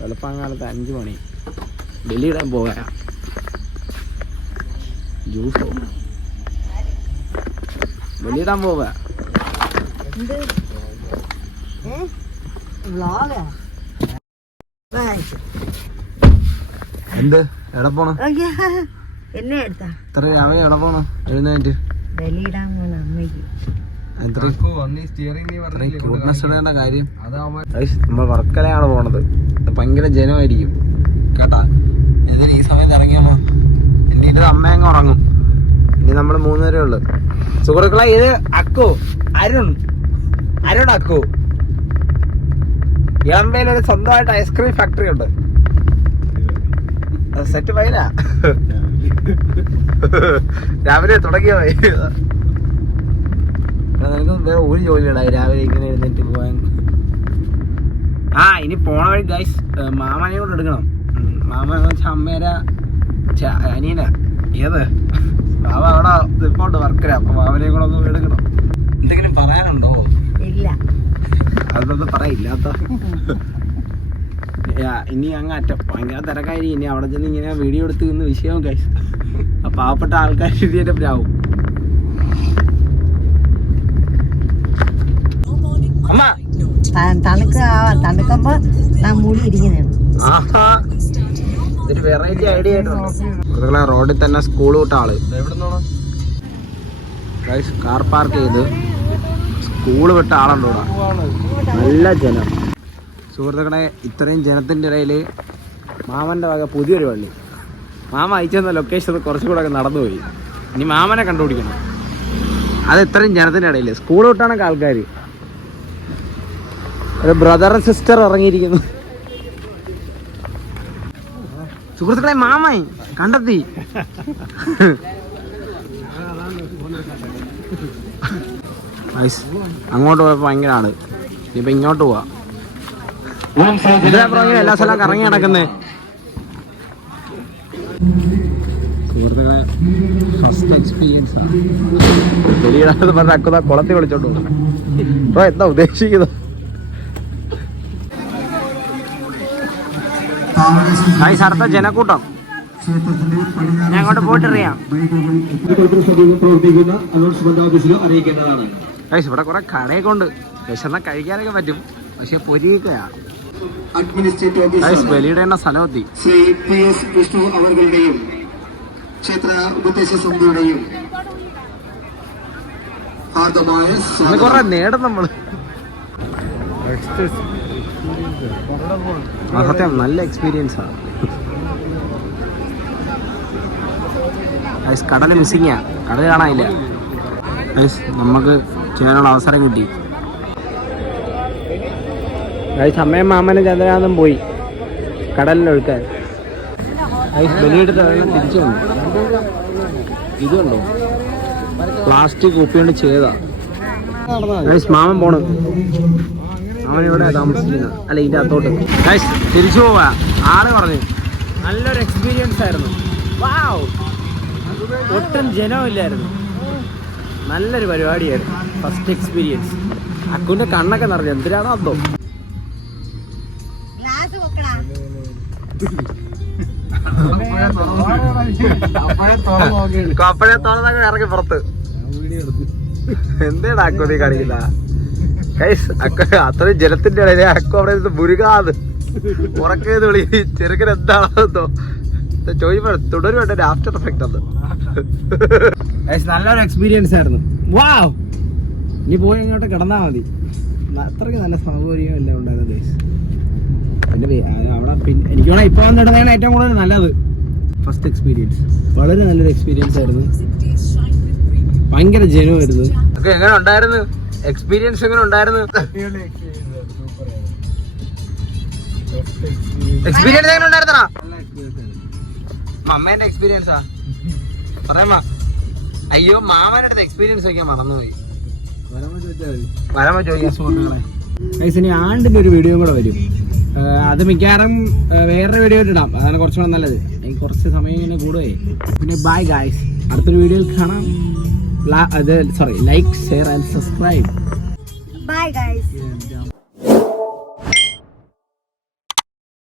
വെളുപ്പാങ്കാലത്ത് 5 മണി ഡൽഹിയിടാൻ പോകാനാ. ജ്യൂസോ ഡൽഹിയിടാൻ പോകാ. എന്ത് എവിടെ പോണു? എന്നെ എടുത്താ ഇത്ര രാവിലെ എവിടെ പോണു? എഴുന്നേറ്റ് കാര്യം നമ്മൾ വർക്കലയാണ് പോണത്. ഭയങ്കര ജനമായിരിക്കും കേട്ടാ. ഇതിന് ഈ സമയത്ത് ഇറങ്ങിയപ്പോ എന്റെ അമ്മയങ്ങ് ഉറങ്ങും. ഇനി നമ്മൾ 3 പേരേ ഉള്ളു. സുഹൃത്തുക്കളെ, ഇത് അക്കു, അരുൺ അക്കു. ഇളമ്പയിൽ ഒരു സ്വന്തമായിട്ട് ഐസ്ക്രീം ഫാക്ടറി ഉണ്ട്. സെറ്റ് പൈന രാവിലെ തുടങ്ങിയ നിനക്ക് വേറെ ഒരു ജോലിയുണ്ടായി രാവിലെ ഇങ്ങനെ എഴുന്നേറ്റ് പോകാൻ. ഇനി പോണ വഴി ഗൈസ് മാമനെ കൊണ്ട് എടുക്കണം. മാമ വെച്ചാൽ അമ്മേരെ അനിയന ഏത് മാമ അവിടെ റിപ്പോർട്ട് വർക്കര. അപ്പൊ മാമനെ കൂടെ ഒന്ന് എടുക്കണം. എന്തെങ്കിലും പറയാനുണ്ടോ? ഇല്ല, അതൊന്നും പറയില്ലാത്ത. ഇനി അങ്ങ് അറ്റം ഭയങ്കര തിരക്കായിരിക്കും. ഇനി അവിടെ ചെന്ന് ഇങ്ങനെ വീഡിയോ എടുത്ത് നിന്ന് വിഷയവും ഗൈസ്. പാവപ്പെട്ട ആൾക്കാർ ഇതിന്റെ പ്രാവും. അമ്മ തണുക്കുമ്പോ മൂടി ഇരിക്കുന്നതാണ്. ഇതൊരു വെറൈറ്റി ഐഡിയ ആയിട്ടുണ്ട്. റോഡിൽ തന്നെ സ്കൂൾ വിട്ട ആള് കാർ പാർക്ക് ചെയ്ത് സ്കൂൾ വിട്ട ആളുണ്ട് ഇവിടെ. നല്ല ജനം. സുഹൃത്തുക്കളെ, ഇത്രയും ജനത്തിൻ്റെ ഇടയിൽ മാമൻ്റെ വക പുതിയൊരു വള്ളി. മാമ അയച്ചെന്ന ലൊക്കേഷൻ കുറച്ചും കൂടെ ഒക്കെ നടന്നുപോയി. ഇനി മാമനെ കണ്ടുപിടിക്കണം. അത് ഇത്രയും ജനത്തിൻ്റെ ഇടയിൽ സ്കൂൾ വിട്ടാണൊക്കെ ആൾക്കാർ. ഒരു ബ്രദർ ആൻഡ് സിസ്റ്റർ ഇറങ്ങിയിരിക്കുന്നു. സുഹൃത്തുക്കളെ, മാമായി കണ്ടെത്തി. അങ്ങോട്ട് പോയപ്പോൾ ഭയങ്കര ആള്. ഇനിയിപ്പോൾ ഇങ്ങോട്ട് പോവാ. എല്ലാ സ്ഥലവും കറങ്ങി നടക്കുന്നേ. സുഹൃത്തുക്കളെ, ഫസ്റ്റ് എക്സ്പീരിയൻസ് വെളിയിടാതെ പറഞ്ഞ അക്കുത കുളത്തിൽ വിളിച്ചോണ്ട് പോകും. എന്താ ഉദ്ദേശിക്കുന്നത്? അടുത്ത ജനക്കൂട്ടം. ഞാൻ അങ്ങോട്ട് പോയിട്ടറിയാം. ഇവിടെ കുറെ കടയൊക്കെ ഉണ്ട്. വിശന്നാ കഴിക്കാനൊക്കെ പറ്റും. പക്ഷെ പൊരിയൊക്കെയാ. വെളിയിടേണ്ട സ്ഥലമെത്തി. കൊറേ നേടും നമ്മള്. സത്യം നല്ല എക്സ്പീരിയൻസാ. കടല് മിസ്സിങ്ങാ. കടല് കാണാനില്ല. നമുക്ക് ചെയ്യാനുള്ള അവസരം കിട്ടി. സമയം മാമന് ചന്ദ്രനാഥം പോയി കടലിലൊഴുക്കാൻ. ബലിയെടുത്ത് വെള്ളം തിരിച്ചു വന്നു. ഇതുണ്ടോ പ്ലാസ്റ്റിക് കുപ്പി കൊണ്ട് ചെയ്താ. മാമൻ പോണ്. അവൻ ഇവിടെ താമസിക്കുന്നത്. അല്ല, ഇതിൻ്റെ അകത്തോട്ട് തിരിച്ചു പോവാ. ആള് പറഞ്ഞു നല്ലൊരു എക്സ്പീരിയൻസ് ആയിരുന്നു. വാവ്, ഒട്ടും ജനമില്ലായിരുന്നു. നല്ലൊരു പരിപാടിയായിരുന്നു. First experience. അക്കുവിന്റെ കണ്ണൊക്കെ നിറഞ്ഞു. എന്തിനാണോ അതോ അപ്പോഴേ തുറന്നൊക്കെ ഇറങ്ങി പുറത്ത്. എന്തേടാ അക്കു നീ കാണിക്കില്ല? അത്രയും ജലത്തിന്റെ ഇടയിലെ അക്കു അവിടെ നിന്ന് മുരുകാത് ഉറക്കേത് വിളി. ചെറുക്കൻ എന്താണെന്നോ ചോദിപ്പോ തുടരുമുണ്ട്. ആഫ്റ്റർ എഫക്ട് അത്. നല്ലൊരു എക്സ്പീരിയൻസ് ആയിരുന്നു. വാവ്, ഇനി പോയി ഇങ്ങോട്ട് കിടന്നാ മതി. അത്രയ്ക്ക് നല്ല സൗകര്യം എല്ലാം ഉണ്ടായിരുന്നു ഗൈസ്. പിന്നെ അവിടെ എനിക്ക് വേണം ഇപ്പൊ വന്നിടുന്നതാണ് ഏറ്റവും കൂടുതൽ നല്ലത്. ഫസ്റ്റ് എക്സ്പീരിയൻസ് വളരെ നല്ലൊരു എക്സ്പീരിയൻസ് ആയിരുന്നു. ഭയങ്കര ജനമായിരുന്നു. ഒക്കെ എങ്ങനെ ഉണ്ടായിരുന്നു എക്സ്പീരിയൻസ്? എങ്ങനെ ഉണ്ടായിരുന്നു എക്സ്പീരിയൻസ്? എങ്ങനെ ഉണ്ടായിരുന്നാ അമ്മേന്റെ എക്സ്പീരിയൻസാ പറയാ? അയ്യോ, മാമന്റെ അടുത്ത് എക്സ്പീരിയൻസ് വയ്ക്കാൻ മറന്നുപോയി. വരമ്പോ ചോദിക്കാം സുഹൃത്തുക്കളെ. ഇനി ആണ്ടിന്റെ ഒരു വീഡിയോ കൂടെ വരും. അത് മിക്കവാറും വേറൊരു വീഡിയോ ഇടാം. അതാണ് കുറച്ചുകൂടെ നല്ലത്. എനിക്ക് കുറച്ച് സമയം ഇങ്ങനെ കൂടുകയെ. പിന്നെ ബൈ ഗായ്സ്, അടുത്തൊരു വീഡിയോയിൽ കാണാം. Like, share and subscribe. Bye guys.